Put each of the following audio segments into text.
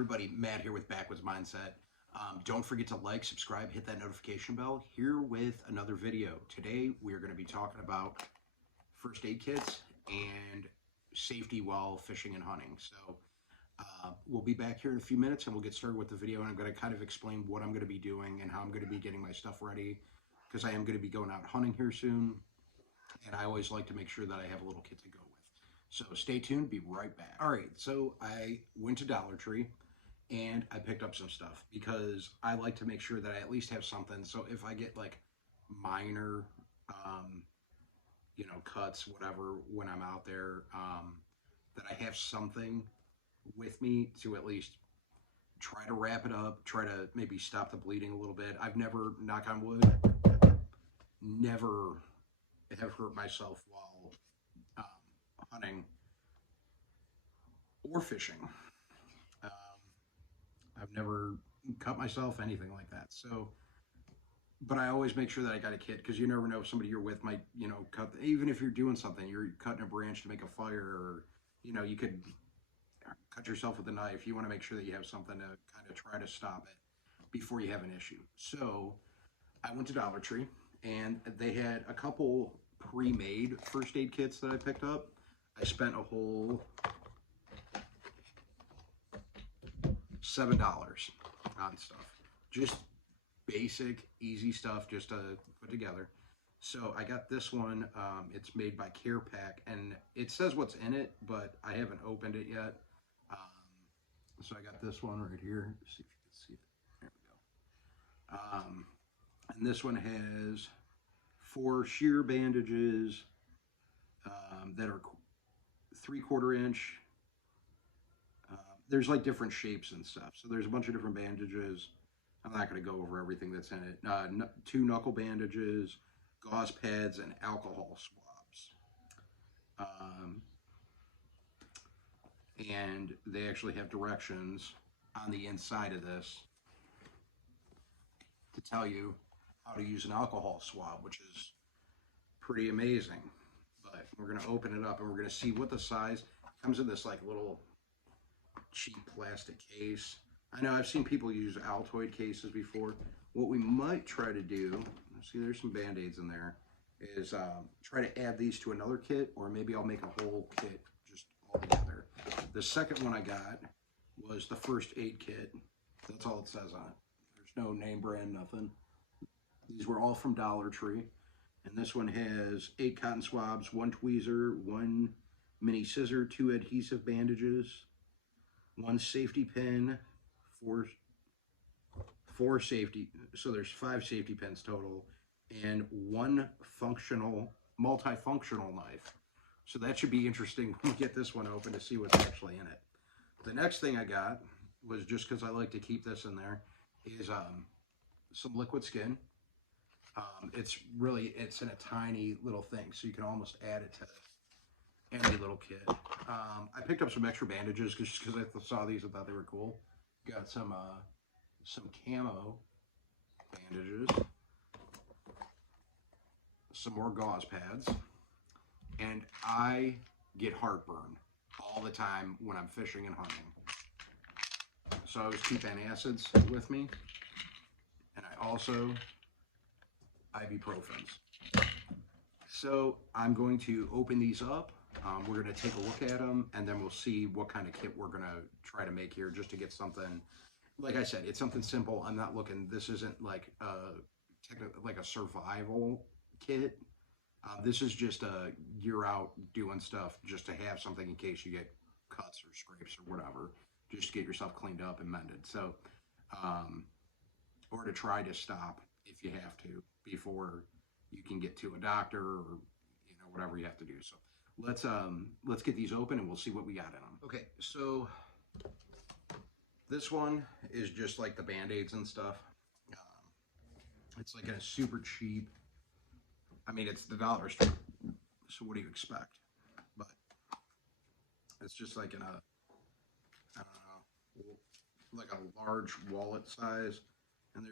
everybody, Matt here with Backwoods Mindset. Don't forget to like, subscribe, hit that notification bell. Here with another video. Today we are going to be talking about first aid kits and safety while fishing and hunting. So we'll be back here in a few minutes and we'll get started with the video, and I'm going to kind of explain what I'm going to be doing and how I'm going to be getting my stuff ready, because I am going to be going out hunting here soon, and I always like to make sure that I have a little kit to go with. So stay tuned, be right back. All right, so I went to Dollar Tree and I picked up some stuff because I like to make sure that I at least have something. So if I get like minor, cuts, whatever, when I'm out there, that I have something with me to at least try to wrap it up, try to maybe stop the bleeding a little bit. I've never, knock on wood, never have hurt myself while hunting or fishing. I've never cut myself, anything like that. So, but I always make sure that I got a kit, because you never know if somebody you're with might, cut, even if you're doing something, you're cutting a branch to make a fire, or, you could cut yourself with a knife. You want to make sure that you have something to kind of try to stop it before you have an issue. So I went to Dollar Tree and they had a couple pre-made first aid kits that I picked up. I spent a whole $7 on stuff. Just basic, easy stuff just to put together. So I got this one. It's made by Care Pack, and it says what's in it, but I haven't opened it yet. So I got this one right here. Let's see if you can see it. There we go. And this one has 4 sheer bandages that are 3/4 inch. There's like different shapes and stuff. So there's a bunch of different bandages. I'm not going to go over everything that's in it. 2 knuckle bandages, gauze pads, and alcohol swabs. And they actually have directions on the inside of this to tell you how to use an alcohol swab, which is pretty amazing. But we're going to open it up and we're going to see what the size comes in. This like little cheap plastic case. I know I've seen people use Altoid cases before. What we might try to do, see there's some Band-Aids in there, is try to add these to another kit, or maybe I'll make a whole kit just all together. The second one I got was the first aid kit. That's all it says on it. There's no name brand, nothing. These were all from Dollar Tree. And this one has 8 cotton swabs, 1 tweezer, 1 mini scissor, 2 adhesive bandages, 1 safety pin, 4 safety, so there's 5 safety pins total, and 1 multifunctional knife. So that should be interesting when we get this one open to see what's actually in it. The next thing I got was, just because I like to keep this in there, is some liquid skin. It's in a tiny little thing, so you can almost add it to any little kit. I picked up some extra bandages just because I saw these and thought they were cool. Got some camo bandages, some more gauze pads, and I get heartburn all the time when I'm fishing and hunting. So I always keep antacids with me, and I also ibuprofens. So I'm going to open these up. We're going to take a look at them, and then we'll see what kind of kit we're going to try to make here, just to get something. Like I said, it's something simple. I'm not looking, this isn't like a survival kit. This is just you're out doing stuff just to have something in case you get cuts or scrapes or whatever, just to get yourself cleaned up and mended. So, or to try to stop if you have to before you can get to a doctor, or whatever you have to do. So let's get these open and we'll see what we got in them. Okay, so this one is just like the Band-Aids and stuff. It's like a super cheap, I mean, it's the Dollar Store, so what do you expect? But it's just like in a, I don't know, like a large wallet size. And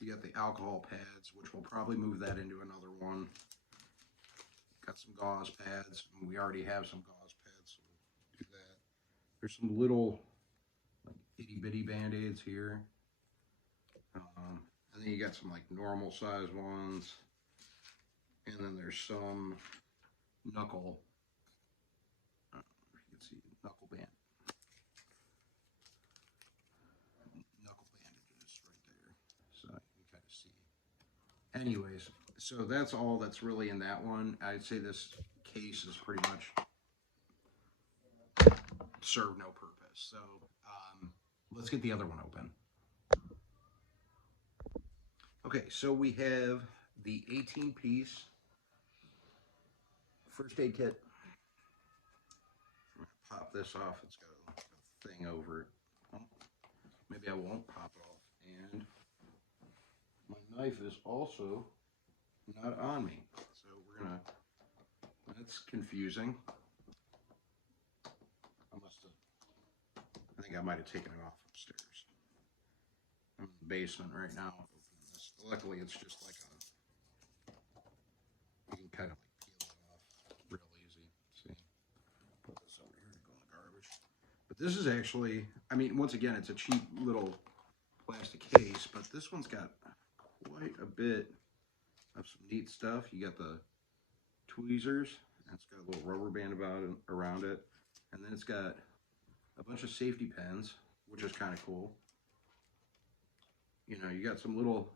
you got the alcohol pads, which we'll probably move that into another one. Got some gauze pads, and we already have some gauze pads, so we'll do that. There's some little like itty bitty band-aids here. And then you got some like normal size ones. And then there's some knuckle, you can see knuckle bandages right there. So you can kind of see. Anyways, so that's all that's really in that one. I'd say this case is pretty much serve no purpose. So let's get the other one open. Okay, so we have the 18-piece first aid kit. I'm gonna pop this off. It's got a thing over it. Oh, maybe I won't pop it off. And my knife is also not on me. So we're gonna, that's confusing. I think I might have taken it off upstairs. I'm in the basement right now. Luckily, it's just like you can kind of like peel it off real easy. See, put this over here to go in the garbage. But this is actually, I mean, once again, it's a cheap little plastic case, but this one's got quite a bit of some neat stuff. You got the tweezers, and it's got a little rubber band around it, and then it's got a bunch of safety pins, which is kind of cool. You know, you got some little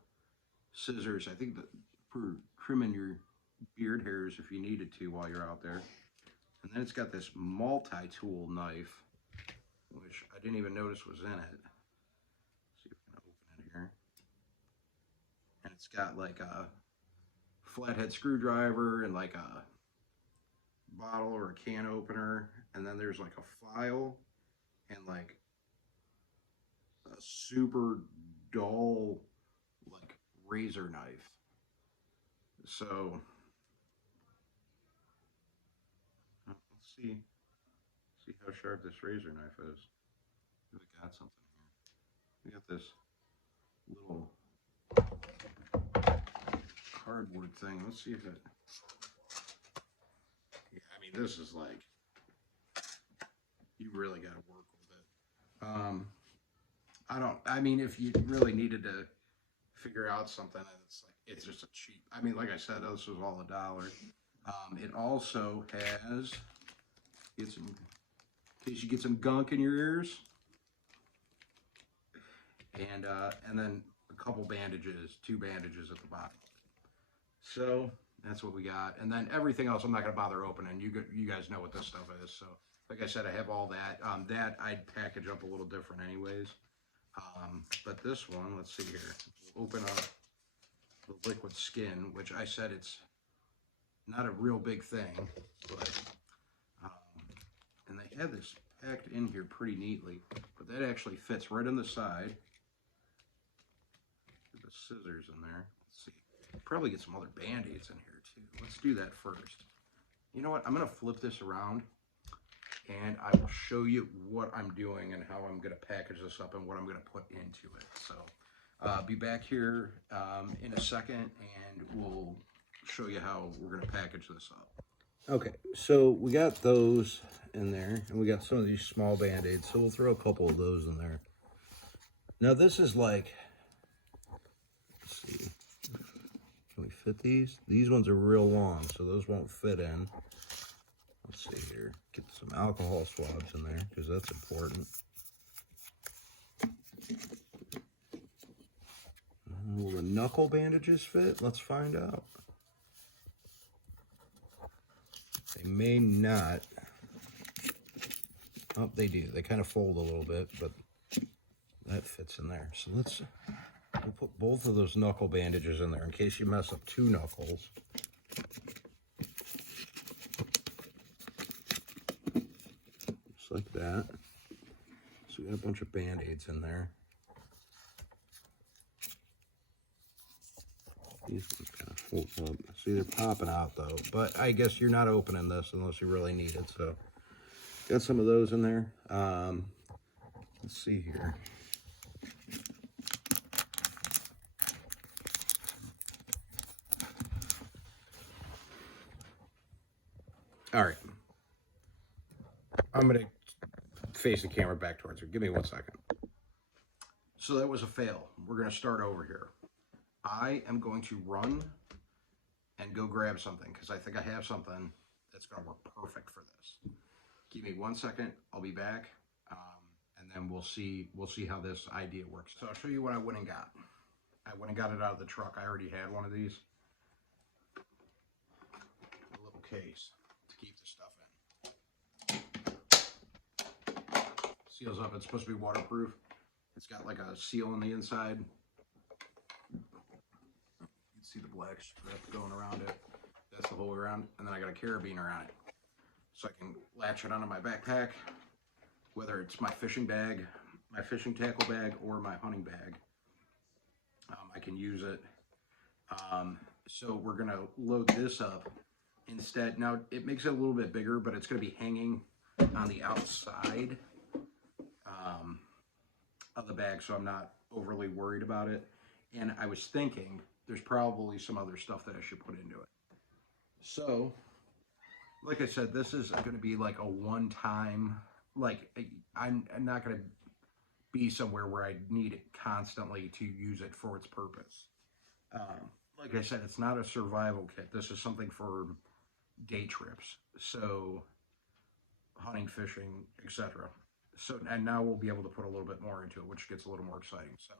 scissors, I think, that for trimming your beard hairs if you needed to while you're out there. And then it's got this multi-tool knife, which I didn't even notice was in it. Let's see if we can open it here. And it's got like a flathead screwdriver and like a bottle or a can opener. And then there's like a file and like a super dull like razor knife. So let's see how sharp this razor knife is. We got something here. We got this little cardboard thing. Let's see if it, yeah, I mean, this is like, you really got to work with it. I mean, if you really needed to figure out something, it's just a cheap, I mean, like I said, this was all $1. It also has, in case you get some gunk in your ears, and then a couple bandages, 2 bandages at the bottom. So that's what we got, and then everything else I'm not going to bother opening. You guys know what this stuff is. So like I said, I have all that. That I'd package up a little different anyways. But this one, let's see here. We'll open up the liquid skin, which I said it's not a real big thing, but and they have this packed in here pretty neatly, but that actually fits right on the side. Get the scissors in there. Let's see. Probably get some other band-aids in here too. Let's do that first. You know what? I'm gonna flip this around and I will show you what I'm doing and how I'm gonna package this up and what I'm gonna put into it. So be back here in a second and we'll show you how we're gonna package this up. Okay, so we got those in there and we got some of these small band-aids, so we'll throw a couple of those in there. Now this is like, let's see, can we fit these? These ones are real long, so those won't fit in. Let's see here, get some alcohol swabs in there because that's important. Will the knuckle bandages fit? Let's find out. They may not. Oh, they do. They kind of fold a little bit, but that fits in there. So we'll put both of those knuckle bandages in there in case you mess up 2 knuckles. Just like that. So we got a bunch of band-aids in there. These ones kind of fold up. See, they're popping out though, but I guess you're not opening this unless you really need it. So got some of those in there. Let's see here. All right. I'm going to face the camera back towards her. Give me 1 second. So that was a fail. We're going to start over here. I am going to run and go grab something because I think I have something that's going to work perfect for this. Give me 1 second. I'll be back, and then we'll see how this idea works. So I'll show you what I went and got. I went and got it out of the truck. I already had one of these. A little case to keep the stuff in. Seals up. It's supposed to be waterproof. It's got like a seal on the inside. You can see the black strip going around it. That's the whole way around. And then I got a carabiner on it. So I can latch it onto my backpack, whether it's my fishing bag, my fishing tackle bag, or my hunting bag. I can use it. So we're going to load this up instead. Now, it makes it a little bit bigger, but it's going to be hanging on the outside of the bag, so I'm not overly worried about it. And I was thinking there's probably some other stuff that I should put into it. So, like I said, this is going to be like a one-time, like, I'm not going to be somewhere where I need it constantly to use it for its purpose. Like I said, it's not a survival kit. This is something for day trips. So, hunting, fishing, etc. So, and now we'll be able to put a little bit more into it, which gets a little more exciting. So,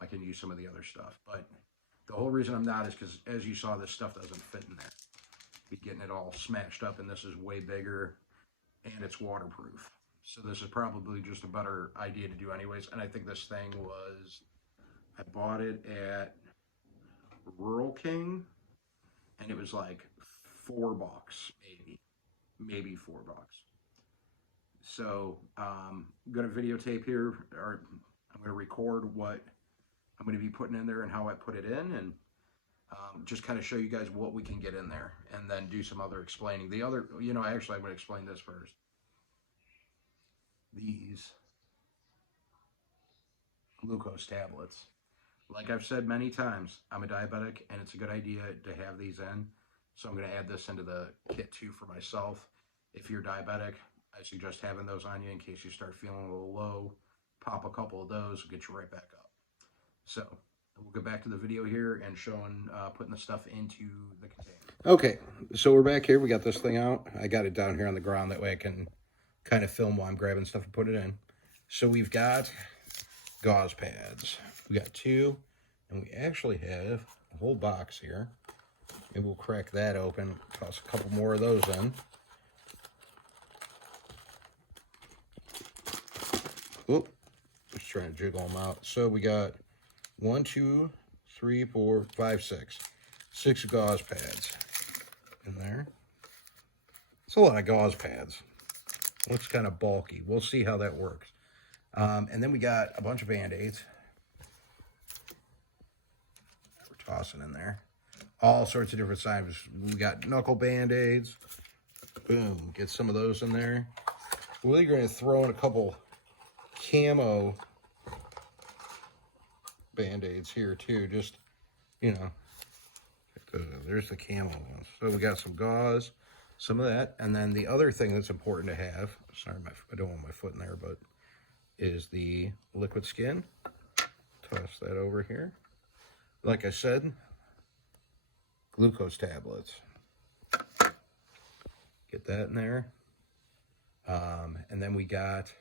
I can use some of the other stuff. But the whole reason I'm not is because, as you saw, this stuff doesn't fit in there. Be getting it all smashed up, and this is way bigger, and it's waterproof. So this is probably just a better idea to do anyways. And I think this thing was, I bought it at Rural King, and it was like $4, maybe $4. So I'm going to videotape here, or I'm going to record what I'm going to be putting in there and how I put it in, and just kind of show you guys what we can get in there, and then do some other explaining. The other, actually I'm going to explain this first. These glucose tablets. Like I've said many times, I'm a diabetic, and it's a good idea to have these in. So I'm going to add this into the kit too for myself. If you're diabetic, I suggest having those on you in case you start feeling a little low. Pop a couple of those, will get you right back up. So we'll get back to the video here and showing, putting the stuff into the container. Okay, so we're back here. We got this thing out. I got it down here on the ground. That way I can kind of film while I'm grabbing stuff and put it in. So we've got gauze pads. We got 2, and we actually have a whole box here. Maybe we'll crack that open, toss a couple more of those in. Oop, just trying to jiggle them out. So we got 1, 2, 3, 4, 5, 6. 6 gauze pads in there. It's a lot of gauze pads. Looks kind of bulky. We'll see how that works. And then we got a bunch of Band-Aids. We're tossing in there. All sorts of different sizes. We got Knuckle Bandages. Boom. Get some of those in there. We're going to throw in a couple camo Band-Aids here too. Just, there's the camo ones. So we got some gauze, some of that. And then the other thing that's important to have, sorry, I don't want my foot in there, but is the liquid skin. Toss that over here. Like I said, glucose tablets. Get that in there. And then we got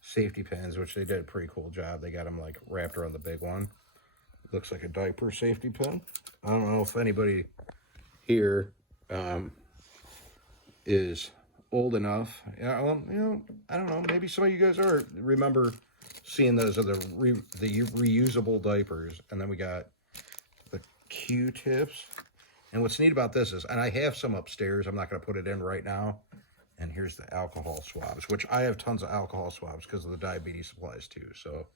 safety pins, which they did a pretty cool job. They got them like wrapped around the big one. It looks like a diaper safety pin. I don't know if anybody here is old enough. Yeah, well, I don't know. Maybe some of you guys are. Remember seeing those are the reusable diapers. And then we got the Q-tips. And what's neat about this is, and I have some upstairs. I'm not going to put it in right now. And here's the alcohol swabs, which I have tons of alcohol swabs because of the diabetes supplies too. So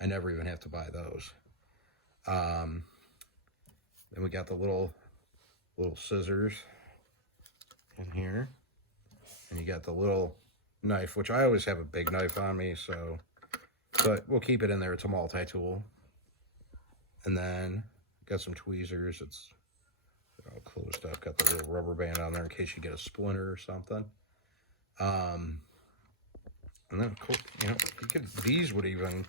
I never even have to buy those. Then we got the little scissors in here. And you got the little knife, which I always have a big knife on me. So, but we'll keep it in there. It's a multi-tool. And then got some tweezers. They're all closed up. Got the little rubber band on there in case you get a splinter or something. And then, cool, you know, these would even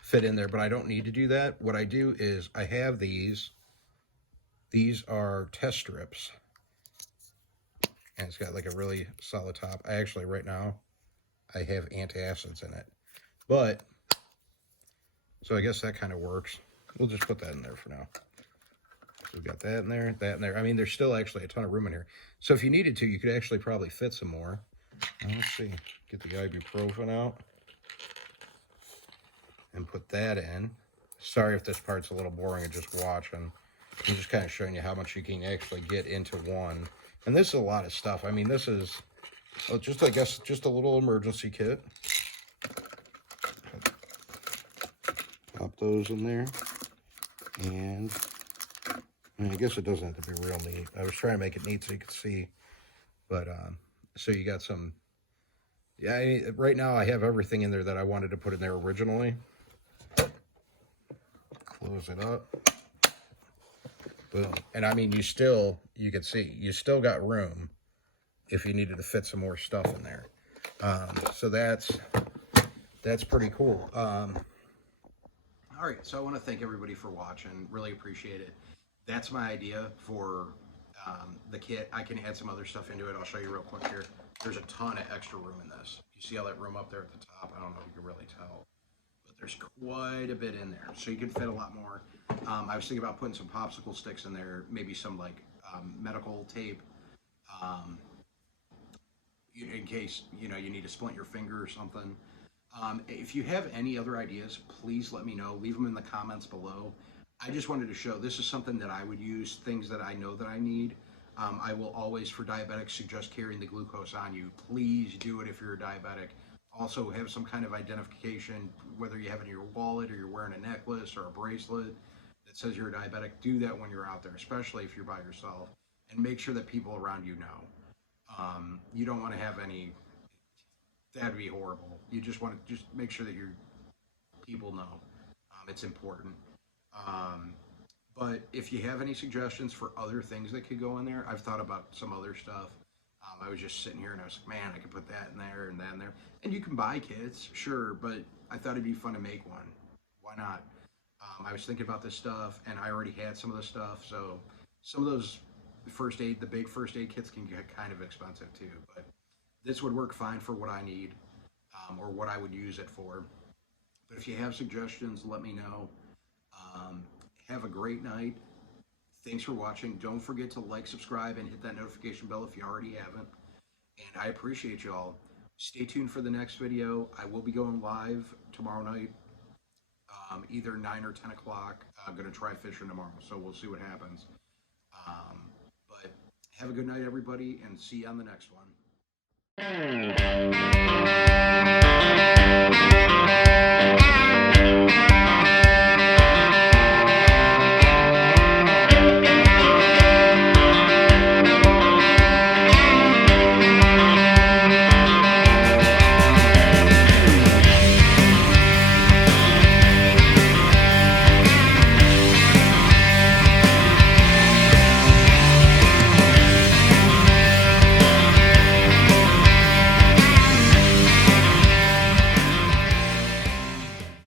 fit in there, but I don't need to do that. What I do is I have these. These are test strips. And it's got like a really solid top. I actually, right now, I have antacids in it. But, so I guess that kind of works. We'll just put that in there for now. So we've got that in there, that in there. I mean, there's still actually a ton of room in here. So if you needed to, you could actually probably fit some more. Now, let's see. Get the ibuprofen out. And put that in. Sorry if this part's a little boring and just watching. I'm just kind of showing you how much you can actually get into one. And this is a lot of stuff. I mean, this is just, I guess, just a little emergency kit. Pop those in there. And I mean, I guess it doesn't have to be real neat. I was trying to make it neat so you could see. But, so you got some, yeah, right now I have everything in there that I wanted to put in there originally. Close it up. Boom. And I mean, you can see, you still got room if you needed to fit some more stuff in there. So that's pretty cool. All right, so I want to thank everybody for watching. Really appreciate it. That's my idea for the kit. I can add some other stuff into it. I'll show you real quick here. There's a ton of extra room in this. You see all that room up there at the top? I don't know if you can really tell. There's quite a bit in there, so you can fit a lot more. I was thinking about putting some popsicle sticks in there, maybe some like medical tape, in case you need to splint your finger or something. If you have any other ideas, please let me know. Leave them in the comments below. I just wanted to show this is something that I would use, things that I know that I need. I will always, for diabetics, suggest carrying the glucose on you. Please do it if you're a diabetic. Also have some kind of identification, whether you have it in your wallet or you're wearing a necklace or a bracelet that says you're a diabetic. Do that when you're out there, especially if you're by yourself, and make sure that people around you know. You don't want to have any, that'd be horrible. You just want to make sure that your people know. It's important. But if you have any suggestions for other things that could go in there, I've thought about some other stuff. I was just sitting here and I was like, man, I could put that in there and that in there. And you can buy kits, sure, but I thought it'd be fun to make one. Why not? I was thinking about this stuff and I already had some of the stuff. So some of those the big first aid kits can get kind of expensive too. But this would work fine for what I need or what I would use it for. But if you have suggestions, let me know. Have a great night. Thanks for watching. Don't forget to like, subscribe, and hit that notification bell if you already haven't. And I appreciate you all. Stay tuned for the next video. I will be going live tomorrow night, either 9 or 10 o'clock. I'm going to try fishing tomorrow, so we'll see what happens. But have a good night, everybody, and see you on the next one.